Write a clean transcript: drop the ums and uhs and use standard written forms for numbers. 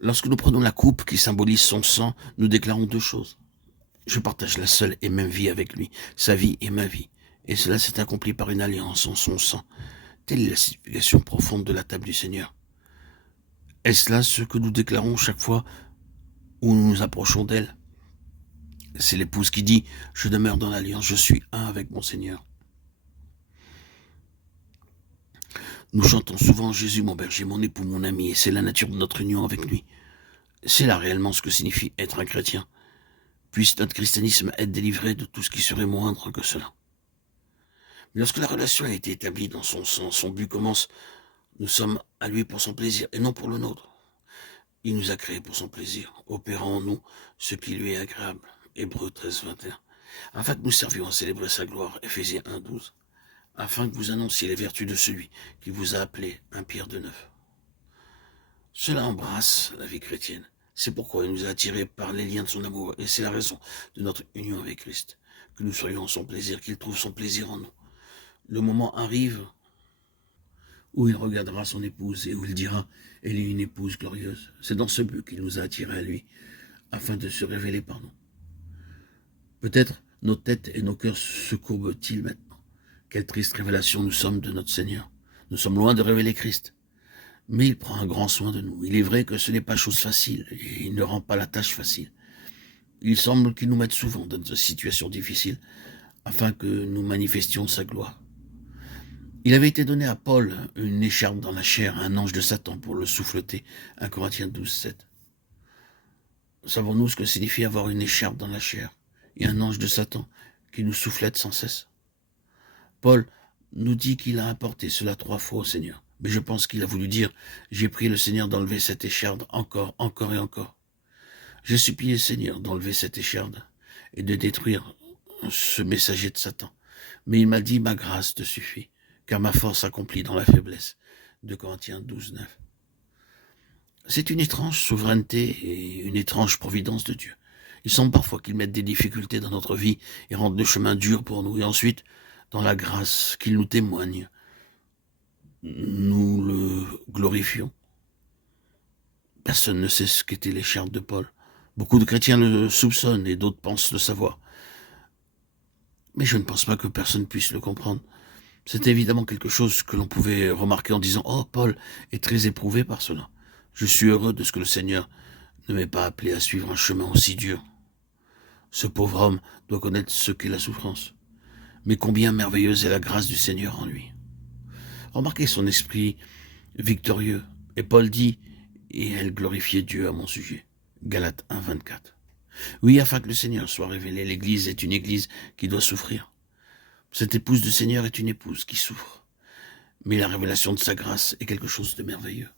Lorsque nous prenons la coupe qui symbolise son sang, nous déclarons deux choses. Je partage la seule et même vie avec lui, sa vie et ma vie. Et cela s'est accompli par une alliance en son sang. Telle est la signification profonde de la table du Seigneur. Est-ce là ce que nous déclarons chaque fois où nous nous approchons d'elle? C'est l'épouse qui dit « Je demeure dans l'alliance, je suis un avec mon Seigneur ». Nous chantons souvent « Jésus mon berger, mon époux, mon ami » et c'est la nature de notre union avec lui. C'est là réellement ce que signifie être un chrétien. Puisse notre christianisme être délivré de tout ce qui serait moindre que cela. Mais lorsque la relation a été établie dans son sang, son but commence. Nous sommes à lui pour son plaisir et non pour le nôtre. Il nous a créés pour son plaisir, opérant en nous ce qui lui est agréable. Hébreux 13, 21. Afin que nous servions à célébrer sa gloire, Éphésiens 1, 12. Afin que vous annonciez les vertus de celui qui vous a appelé, 1 Pierre 2, 9. Cela embrasse la vie chrétienne. C'est pourquoi il nous a attirés par les liens de son amour, et c'est la raison de notre union avec Christ, que nous soyons son plaisir, qu'il trouve son plaisir en nous. Le moment arrive où il regardera son épouse et où il dira « Elle est une épouse glorieuse ». C'est dans ce but qu'il nous a attirés à lui, afin de se révéler par nous. Peut-être nos têtes et nos cœurs se courbent-ils maintenant. Quelle triste révélation nous sommes de notre Seigneur. Nous sommes loin de révéler Christ. Mais il prend un grand soin de nous. Il est vrai que ce n'est pas chose facile, et il ne rend pas la tâche facile. Il semble qu'il nous mette souvent dans des situations difficiles, afin que nous manifestions sa gloire. Il avait été donné à Paul une écharpe dans la chair, un ange de Satan pour le souffleter, 1 Corinthiens 12, 7. Savons-nous ce que signifie avoir une écharpe dans la chair et un ange de Satan qui nous soufflette sans cesse? Paul nous dit qu'il a apporté cela 3 fois au Seigneur. Mais je pense qu'il a voulu dire « J'ai prié le Seigneur d'enlever cette écharde encore, encore et encore. J'ai supplié le Seigneur d'enlever cette écharde et de détruire ce messager de Satan. Mais il m'a dit « Ma grâce te suffit, car ma force accomplie dans la faiblesse. » 2 Corinthiens 12, 9. C'est une étrange souveraineté et une étrange providence de Dieu. Il semble parfois qu'il mette des difficultés dans notre vie et rende le chemin dur pour nous. Et ensuite, dans la grâce qu'il nous témoigne, nous le glorifions. Personne ne sait ce qu'était l'écharpe de Paul. Beaucoup de chrétiens le soupçonnent et d'autres pensent le savoir. Mais je ne pense pas que personne puisse le comprendre. C'est évidemment quelque chose que l'on pouvait remarquer en disant « Oh, Paul est très éprouvé par cela. Je suis heureux de ce que le Seigneur ne m'ait pas appelé à suivre un chemin aussi dur. Ce pauvre homme doit connaître ce qu'est la souffrance. Mais combien merveilleuse est la grâce du Seigneur en lui. » Remarquez son esprit victorieux. Et Paul dit « Et elle glorifiait Dieu à mon sujet. » Galates 1, 24. Oui, afin que le Seigneur soit révélé, l'Église est une Église qui doit souffrir. Cette épouse du Seigneur est une épouse qui souffre. Mais la révélation de sa grâce est quelque chose de merveilleux.